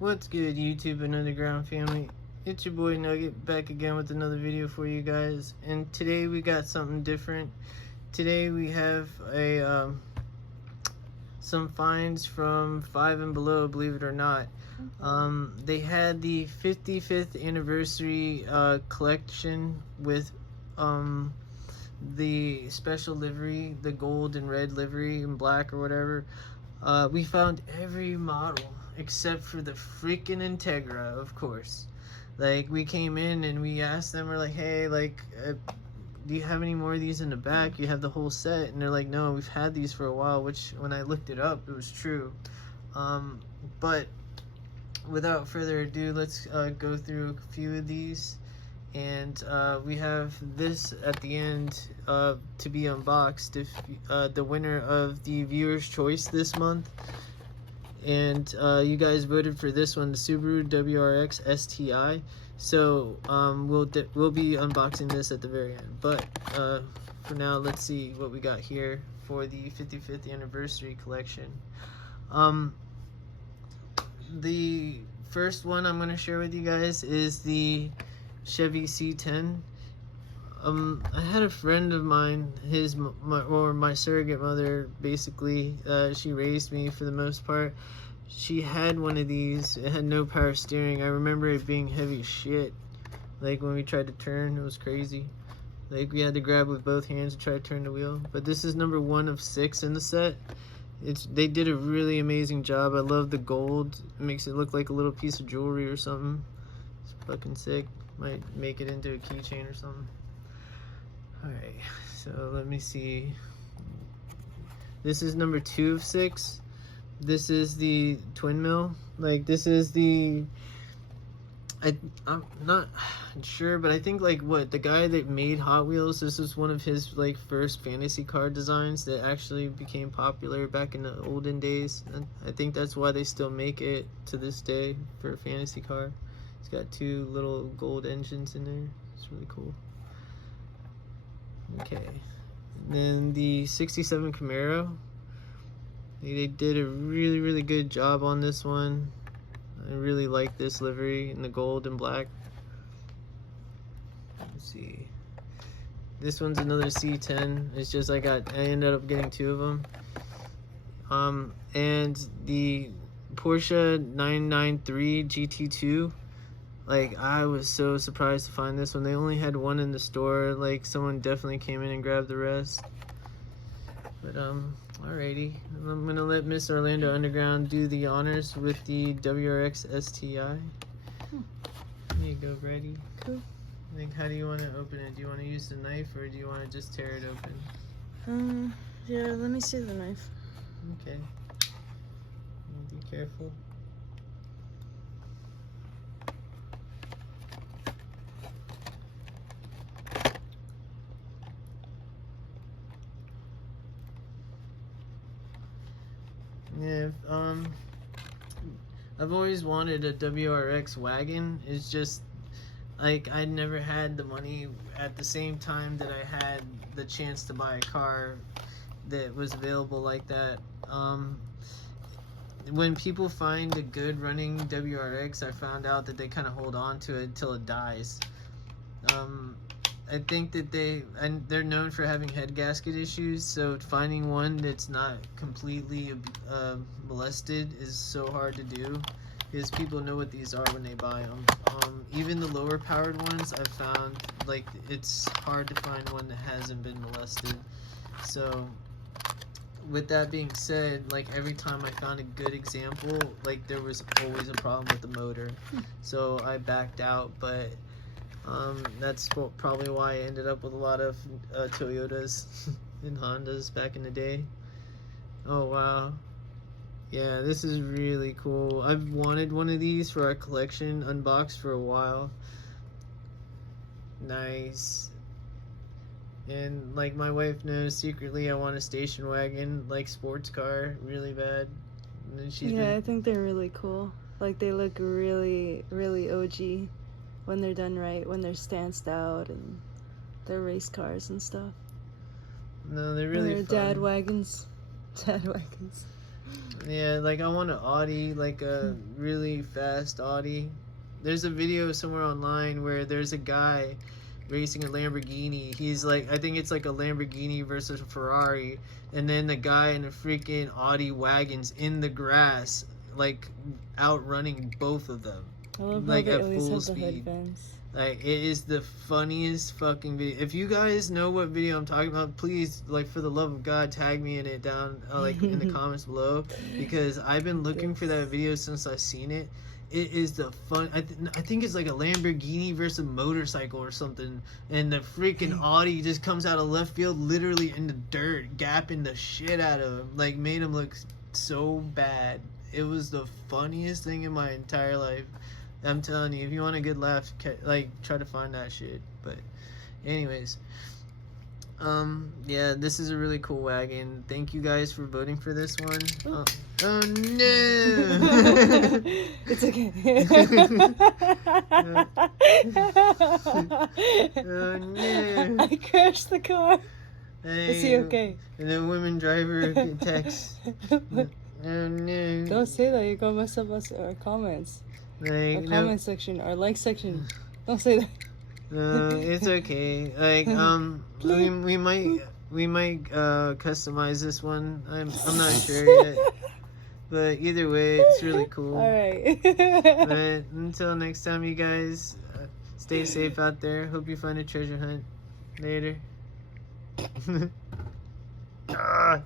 What's good, YouTube and Underground family? It's your boy Nugget back again with another video for you guys, and today we got something different. Today we have a some finds from 5 and Below, believe it or not. They had the 55th anniversary collection with the special livery, the gold and red livery and black or whatever. We found every model except for the freaking Integra, of course. Like, we came in and we asked them, we're like, hey, like, do you have any more of these in the back? You have the whole set? And they're like, no, we've had these for a while, which when I looked it up, it was true. But without further ado, let's go through a few of these. And we have this at the end to be unboxed. If the winner of the viewer's choice this month, and you guys voted for this one, the Subaru WRX STI. So we'll be unboxing this at the very end. But for now, let's see what we got here for the 55th anniversary collection. The first one I'm going to share with you guys is the Chevy C10. I had a friend of mine, my surrogate mother, basically, she raised me for the most part. She had one of these. It had no power steering. I remember it being heavy as shit. Like, when we tried to turn, it was crazy. Like, we had to grab with both hands to try to turn the wheel. But this is number 1 of 6 in the set. They did a really amazing job. I love the gold. It makes it look like a little piece of jewelry or something. It's fucking sick. Might make it into a keychain or something. Alright, so let me see. This is number 2 of 6. This is the twin mill. Like, this is the... I'm not sure, but I think, like, the guy that made Hot Wheels, this was one of his, like, first fantasy car designs that actually became popular back in the olden days. And I think that's why they still make it to this day for a fantasy car. It's got 2 little gold engines in there. It's really cool. Okay, and then the 67 Camaro. They did a really good job on this one. I really like this livery in the gold and black. Let's see. This one's another C10. It's just I ended up getting 2 of them. And the Porsche 993 GT2. Like, I was so surprised to find this one. They only had 1 in the store. Like, someone definitely came in and grabbed the rest. But, alrighty. I'm gonna let Miss Orlando Underground do the honors with the WRX STI. There you go, Brady. Cool. Like, how do you want to open it? Do you want to use the knife, or do you want to just tear it open? Yeah, let me see the knife. Okay. Be careful. Yeah, I've always wanted a WRX wagon. It's just, like, I never had the money at the same time that I had the chance to buy a car that was available like that. When people find a good running WRX, I found out that they kind of hold on to it until it dies. I think that they're known for having head gasket issues, so finding one that's not completely molested is so hard to do, because people know what these are when they buy them. Even the lower powered ones, I've found, like, it's hard to find one that hasn't been molested. So with that being said, like, every time I found a good example, like, there was always a problem with the motor. So I backed out, but that's probably why I ended up with a lot of Toyotas and Hondas back in the day. Oh wow, yeah, this is really cool. I've wanted one of these for our collection unboxed for a while. Nice. And, like, my wife knows secretly I want a station wagon, like, sports car, really bad. And Yeah, I think they're really cool. Like, they look really OG when they're done right, when they're stanced out and they're race cars and stuff. No, they're really They're fun. dad wagons. Dad wagons. Yeah, like I want an Audi, like a really fast Audi. There's a video somewhere online where there's a guy racing a Lamborghini. He's like, I think it's like a Lamborghini versus a Ferrari, and then the guy in a freaking Audi wagon's in the grass, like outrunning both of them. I love Like, how they at always full have speed. the headbands. Like, it is the funniest fucking video. If you guys know what video I'm talking about, please, like, for the love of God, tag me in it down, like, in the comments below, because I've been looking for that video since I've seen it. It is the fun. I think it's like a Lamborghini versus a motorcycle or something, and the freaking Audi just comes out of left field, literally in the dirt, gapping the shit out of him. Like, made him look so bad. It was the funniest thing in my entire life. I'm telling you, if you want a good laugh, like, try to find that shit. But anyways, yeah, this is a really cool wagon. Thank you guys for voting for this one. Oh no. It's okay. Oh no. I crashed the car. Hey, Is he okay? And the woman driver text. Oh no. Don't say that. You're gonna mess up our comments. Like, Our comment section, our like section. Don't say that. No, it's okay. Like, we might customize this one. I'm not sure yet. But either way, it's really cool. All right. But until next time, you guys, stay safe out there. Hope you find a treasure hunt. Later. Ah.